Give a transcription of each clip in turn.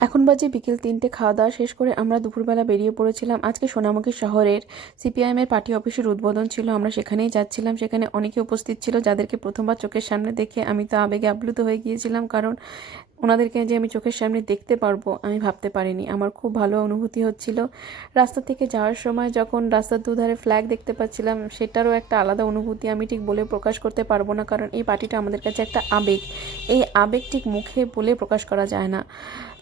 এখন বাজে বিকেল ৩টে। খাওয়া দাওয়া শেষ করে আমরা দুপুরবেলা বেরিয়ে পড়েছিলাম। আজকে সোনামুখী শহরের সিপিআইএমের পার্টি অফিসের উদ্বোধন ছিল। আমরা সেখানেই যাচ্ছিলাম। সেখানে অনেকে উপস্থিত ছিল, যাদেরকে প্রথমবার চোখের সামনে দেখে আমি তো আবেগে আপ্লুত হয়ে গিয়েছিলাম। কারণ ওনাদেরকে যে আমি চোখের সামনে দেখতে পারবো আমি ভাবতে পারিনি। আমার খুব ভালো অনুভূতি হচ্ছিল। রাস্তা থেকে যাওয়ার সময় যখন রাস্তার দুধারে ফ্ল্যাগ দেখতে পাচ্ছিলাম, সেটারও একটা আলাদা অনুভূতি আমি ঠিক বলে প্রকাশ করতে পারবো না। কারণ এই পার্টিটা আমাদের কাছে একটা আবেগ। এই আবেগ ঠিক মুখে বলে প্রকাশ করা যায় না।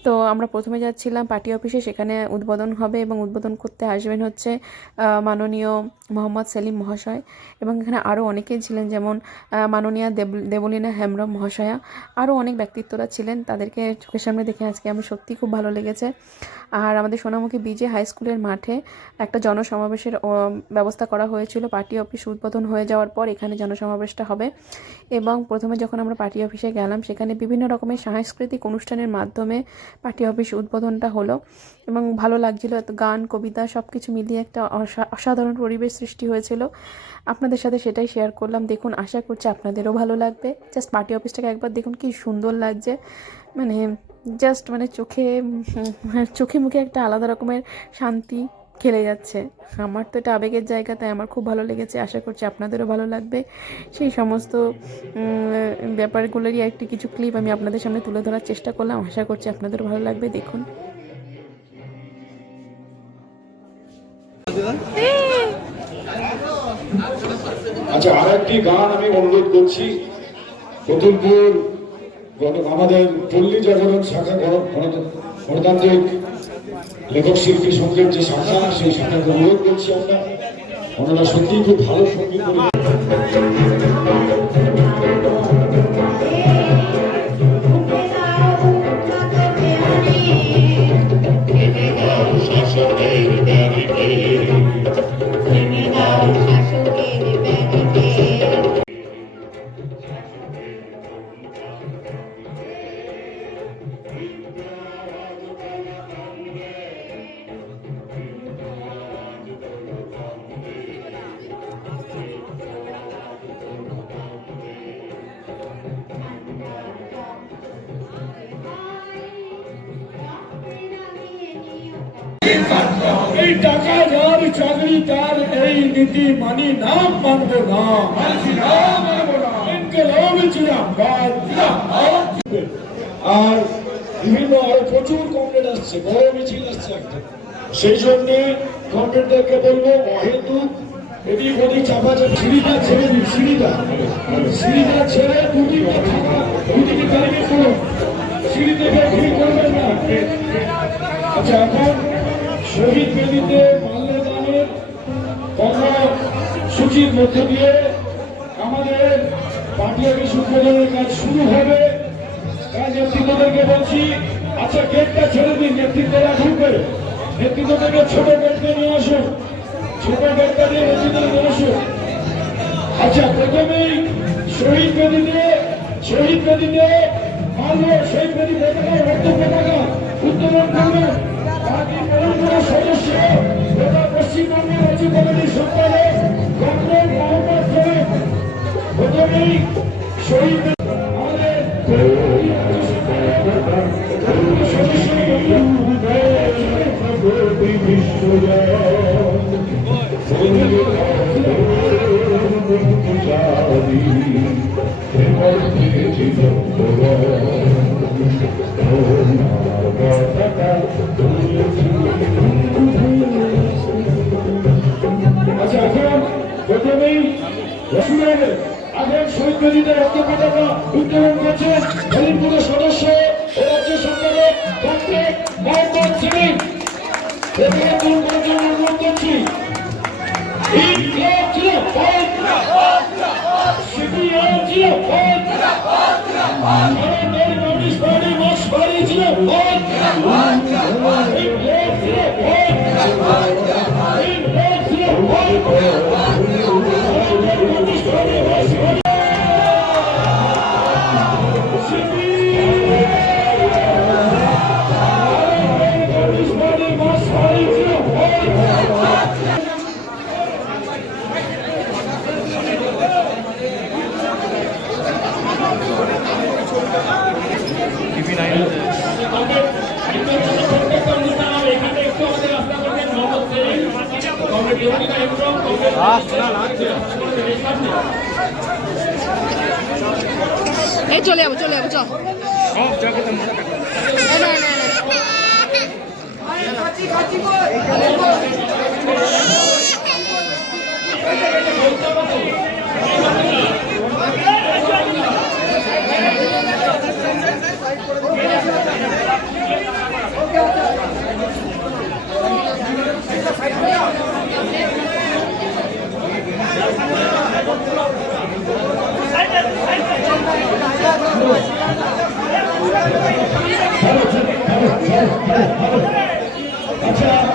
তো আমরা প্রথমে যাচ্ছিলাম পার্টি অফিসে, সেখানে উদ্বোধন হবে এবং উদ্বোধন করতে আসবেন হচ্ছে মাননীয় মোহাম্মদ সেলিম মহাশয়, এবং এখানে আরও অনেকেই ছিলেন, যেমন মাননীয়া দেবলীনা হেমব্রম মহাশয়া, আরও অনেক ব্যক্তিত্বরা ছিলেন। তাদেরকে চোখের সামনে দেখে আজকে আমি সত্যিই খুব ভালো লেগেছে। আর আমাদের সোনামুখী বিজে হাই স্কুলের মাঠে একটা জনসমাবেশের ব্যবস্থা করা হয়েছিল। পার্টি অফিস উদ্বোধন হয়ে যাওয়ার পর এখানে জনসমাবেশটা হবে। এবং প্রথমে যখন আমরা পার্টি অফিসে গেলাম, সেখানে বিভিন্ন রকমের সাংস্কৃতিক অনুষ্ঠানের মাধ্যমে পার্টি অফিস উদ্বোধনটা হলো এবং ভালো লাগছিল। এত গান, কবিতা সব কিছু মিলিয়ে একটা অসাধারণ পরিবেশ সৃষ্টি হয়েছিল। আপনাদের সাথে সেটাই শেয়ার করলাম। দেখুন, আশা করছি আপনাদেরও ভালো লাগবে। জাস্ট পার্টি অফিসটাকে একবার দেখুন, কি সুন্দর লাগছে। মানে জাস্ট মানে চোখে মুখে একটা আলাদা রকমের শান্তি খেলে যাচ্ছে। আমার তো এটা আবেগের জায়গা, তাই আমার খুব ভালো লেগেছে। আশা করছি আপনাদেরও ভালো লাগবে। সেই সমস্ত ব্যাপারগুলোরই একটি কিছু ক্লিপ আমি আপনাদের সামনে তুলে ধরার চেষ্টা করলাম। আশা করছি আপনাদেরও ভালো লাগবে। দেখুন। আচ্ছা, আর একটি গান আমি অনুরোধ করছি। কতুলপুর আমাদের পল্লী জাগরণ শাখা গণতান্ত্রিক লেখক শিল্পী সঙ্গের যে শাখা, সেই শাখাকে অনুরোধ করছি আমরা। ওনারা সত্যিই খুব ভালো সঙ্গীত করে। এই টাকা যার চাকরি তার এই নীতি মানি না, মানবো না। আর বিভিন্ন আরো প্রচুর কমরেড আসছে, বড় মিছিল আসছে একটা। সেই জন্য কমরেডদেরকে বলবো, অহেতুক এদিক ওদিক চাপাচাপি, সিঁড়িটা ছেড়ে দিন। সিঁড়িটা ছেড়ে দুদিকে তারিখে করুন। সিঁড়ি থেকে ভিড় করবেন না। আচ্ছা, এখন শহীদ বেদিতে মাল্যদানের কর্মসূচির মধ্য দিয়ে আমাদের পার্টি অফিস উদ্বোধনের কাজ শুরু হবে। তাই নেতৃত্বদেরকে বলছি, আচ্ছা গেটটা ছেড়ে দিন, নেতৃত্বরা ঢুকবে। নেতৃত্বদেরকে ছোট গেটটা নিয়ে আসুন, ছোট গেটটা দিয়ে নেতৃত্ব নিয়ে আসুন। আচ্ছা, প্রথমেই শহীদ বেদিতে মাল্য শহীদ বেদি পতাকা, রক্ত পতাকা উত্তোলন করবেন। সদস্য তথা পশ্চিমবঙ্গের রাজ্য কমিটির সম্পাদক ডক্টর মোহাম্মদ শরীফ প্রথমেই শহীদ আগে শহীদ বেদিতে রক্ত পতাকা উত্তোলন করছেন হরিপুরের সদস্য ও রাজ্য সম্পাদক ডক্টর মোহাম্মদ শরীফ। অনুরোধ করছি, এই চলে যাবো চল না না না আচ্ছা